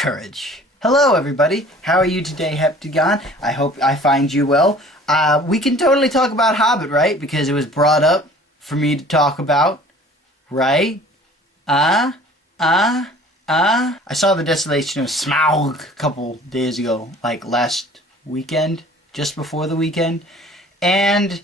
courage. Hello everybody, how are you today, Heptagon? I hope I find you well. We can totally talk about Hobbit, right? Because it was brought up for me to talk about, right? I saw The Desolation of Smaug a couple days ago, like last weekend, just before the weekend, and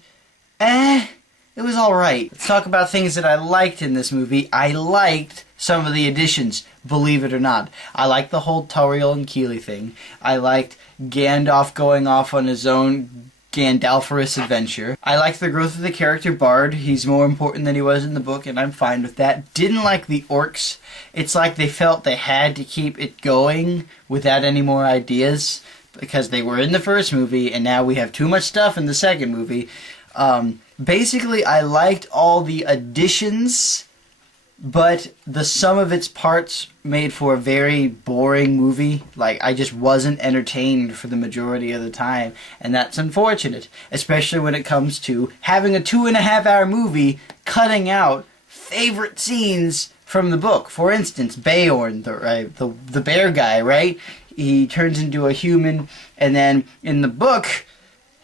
it was alright. Let's talk about things that I liked in this movie. I liked some of the additions, believe it or not. I liked the whole Tauriel and Keeley thing. I liked Gandalf going off on his own Gandalferous adventure. I liked the growth of the character Bard. He's more important than he was in the book, and I'm fine with that. Didn't like the orcs. It's like they felt they had to keep it going without any more ideas, because they were in the first movie, and now we have too much stuff in the second movie. Basically, I liked all the additions, but the sum of its parts made for a very boring movie. Like, I just wasn't entertained for the majority of the time, and that's unfortunate, especially when it comes to having a 2.5-hour movie cutting out favorite scenes from the book. For instance, Beorn, the bear guy, right? He turns into a human, and then in the book,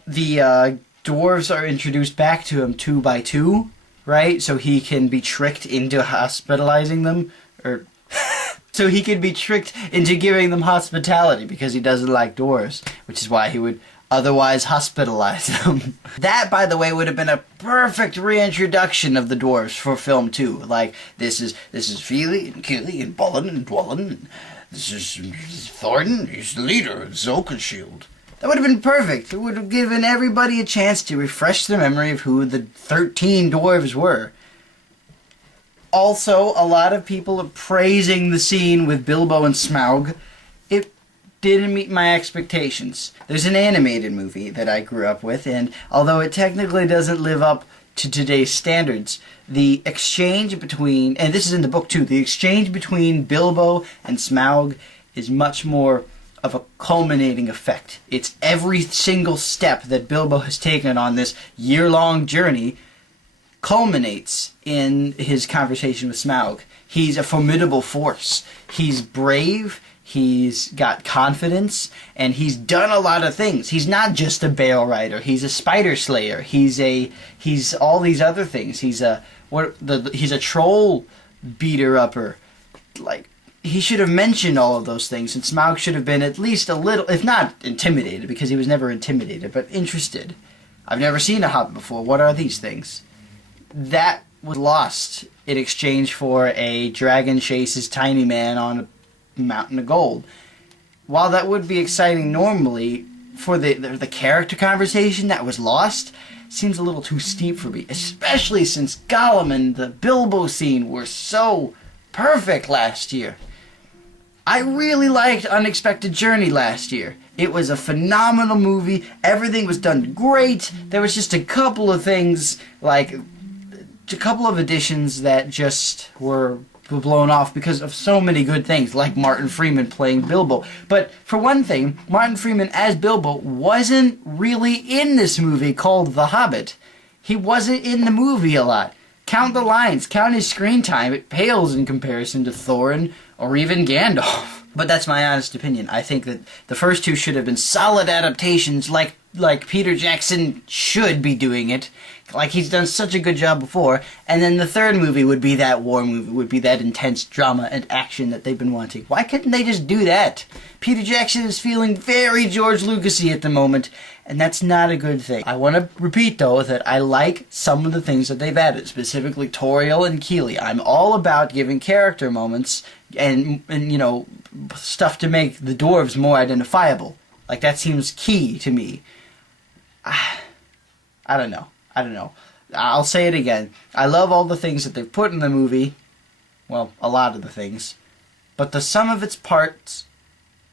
the dwarves are introduced back to him 2 by 2, right? So he can be tricked into hospitalizing them, or so he can be tricked into giving them hospitality because he doesn't like dwarves, which is why he would otherwise hospitalize them. That, by the way, would have been a perfect reintroduction of the dwarves for film 2. Like, this is Feely and Keely and Bullen and Dwallen. This is Thornton. He's the leader of Zolkenshield. That would have been perfect. It would have given everybody a chance to refresh their memory of who the 13 dwarves were. Also, a lot of people are praising the scene with Bilbo and Smaug. It didn't meet my expectations. There's an animated movie that I grew up with, and although it technically doesn't live up to today's standards, the exchange between, and this is in the book too, the exchange between Bilbo and Smaug is much more of a culminating effect. It's every single step that Bilbo has taken on this year-long journey culminates in his conversation with Smaug. He's a formidable force. He's brave, he's got confidence, and he's done a lot of things. He's not just a Bale rider, he's a spider slayer, he's all these other things. He's a troll beater-upper. Like, he should have mentioned all of those things, and Smaug should have been at least a little, if not intimidated, because he was never intimidated, but interested. I've never seen a Hobbit before. What are these things? That was lost in exchange for a dragon chases tiny man on a mountain of gold. While that would be exciting normally, for the character conversation that was lost, seems a little too steep for me, especially since Gollum and the Bilbo scene were so perfect last year. I really liked Unexpected Journey last year. It was a phenomenal movie. Everything was done great. There was just a couple of things, like a couple of additions that just were blown off because of so many good things, like Martin Freeman playing Bilbo. But for one thing, Martin Freeman as Bilbo wasn't really in this movie called The Hobbit. He wasn't in the movie a lot. Count the lines, count his screen time, it pales in comparison to Thorin or even Gandalf. But that's my honest opinion. I think that the first two should have been solid adaptations like Peter Jackson should be doing it. Like he's done such a good job before. And then the third movie would be that war movie, would be that intense drama and action that they've been wanting. Why couldn't they just do that? Peter Jackson is feeling very George Lucas-y at the moment, and that's not a good thing. I want to repeat, though, that I like some of the things that they've added, specifically Tauriel and Keeley. I'm all about giving character moments and you know, stuff to make the dwarves more identifiable. Like, that seems key to me. I don't know. I'll say it again. I love all the things that they've put in the movie. Well, a lot of the things. But the sum of its parts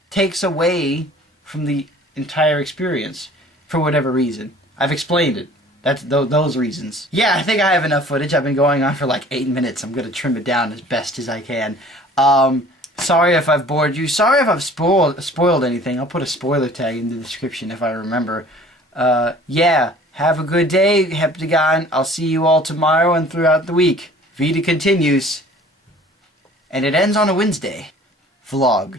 takes away from the entire experience for whatever reason. I've explained it. That's those reasons. Yeah, I think I have enough footage. I've been going on for like 8 minutes. I'm going to trim it down as best as I can. Sorry if I've bored you. Sorry if I've spoiled anything. I'll put a spoiler tag in the description if I remember. Yeah, have a good day, Heptagon. I'll see you all tomorrow and throughout the week. VEDA continues. And it ends on a Wednesday. Vlogged.